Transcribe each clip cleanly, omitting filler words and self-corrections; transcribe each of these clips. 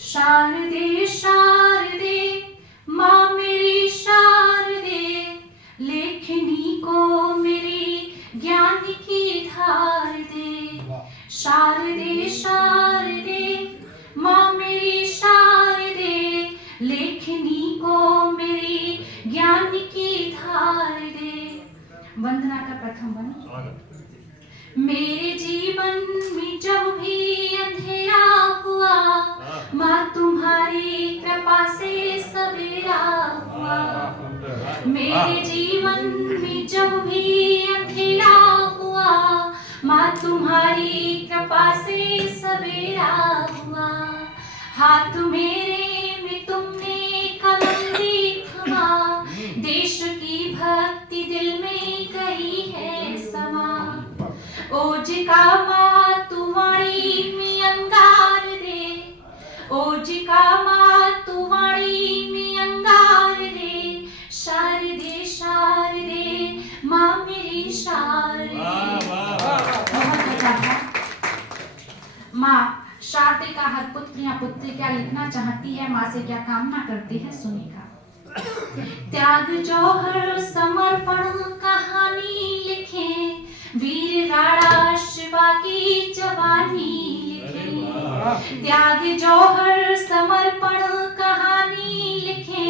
शारदे शारदे माँ मेरी शारदे, लेखनी को मेरी ज्ञान की धार दे। शारदे शारदे माँ मेरी शारदे, लेखनी को मेरी ज्ञान की धार दे। वंदना का प्रथम वंदन। मेरे जीवन में जब भी अंधेरा हुआ, माँ तुम्हारी कृपा से सवेरा हुआ। मेरे जीवन में जब भी अंधेरा हुआ, माँ तुम्हारी कृपा से सवेरा हुआ। हाथ मेरे में तुमने कलम दी थमा, देश की भक्ति दिल में गई है समा। ओजिका माँ तुम्हारी में अंगार दे, ओजिका माँ तुम्हारी में अंगार दे। शारदे शारदे माँ मेरी शारदे। बहुत अच्छा था। माँ शारदे का हर पुत्र या पुत्री क्या लिखना चाहती है, माँ से क्या कामना करती है, सुनिएगा। त्याग जौहर समर्पण कहानी लिखे, वीर राणा शिवा की जवानी लिखे। त्याग जौहर समर्पण कहानी लिखे,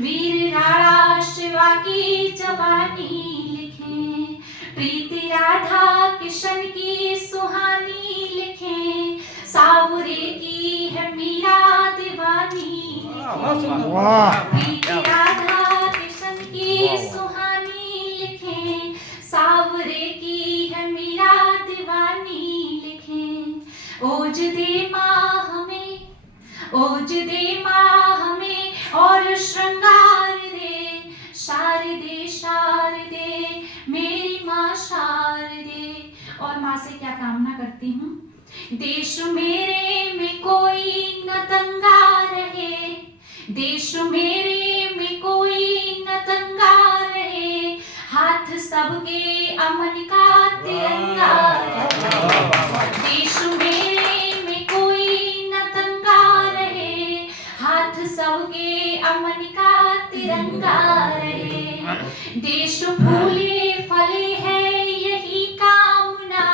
वीर राणा शिवा की जवानी लिखे। प्रीति राधा किशन की सुहानी लिखे, सावरे की है मीरा दीवानी लिखे। प्रीति राधा किशन की सुहानी लिखे, सावरे की है मीरा दीवानी लिखे। ओज दे माँ हमें, ओज दे माँ हमें और श्रृंगार दे। शारदे शारदे मेरी माँ शारदे। और माँ से क्या कामना करती हूँ, देश मेरे में कोई न दंगा रहे, देश मेरे में कोई न दंगा रहे। हाथ सबके अमन का तिरंगा रहे। देश मेरे में कोई न दंगा रहे, हाथ सबके अमन का तिरंगा रहे। देश फूले फले है यही कामना,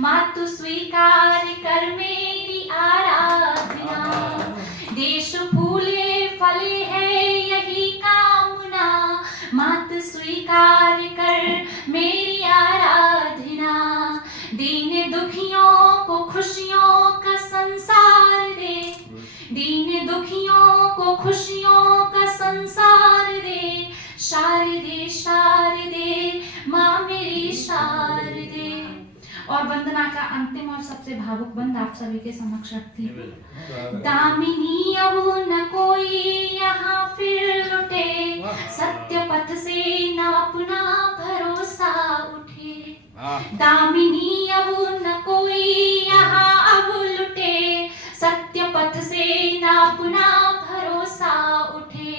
माँ तू स्वीकार कर मेरी आराधना। देश फूले फले है यही कामना, माँ तू स्वीकार कर मेरी आराधना। दीन दुखियों को खुशियों का संसार दे, दीन दुखियों को खुशियों का संसार दे। शारदे शारदे माँ मेरी शारदे। और वंदना का अंतिम और सबसे भावुक बंद आप सभी के समक्ष रखती हूँ। दामिनी अब न कोई यहाँ फिर लुटे, सत्य पथ से न अपना भरोसा उठे। दामिनी अब न कोई यहाँ अब लुटे, सत्य पथ से न अपना भरोसा उठे।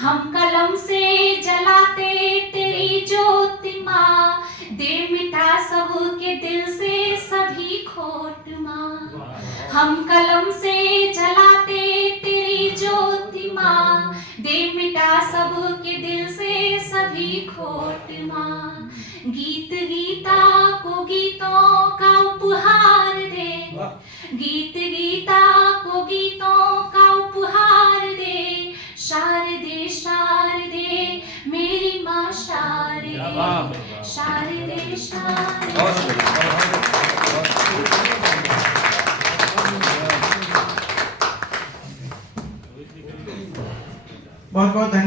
हम कलम से जलाते तेरी ज्योति माँ, दे मिटा सबके दिल से सभी खोट माँ। हम कलम से जलाते तेरी ज्योति माँ, दे मिटा सबके दिल से सभी खोट माँ। गीत गीता को गीतों का उपहार दे, गीत गीता को गीतों का उपहार दे। शारदे शारदे मेरी माँ शारदे। शारदे शारदे। बहुत बहुत धन्यवाद।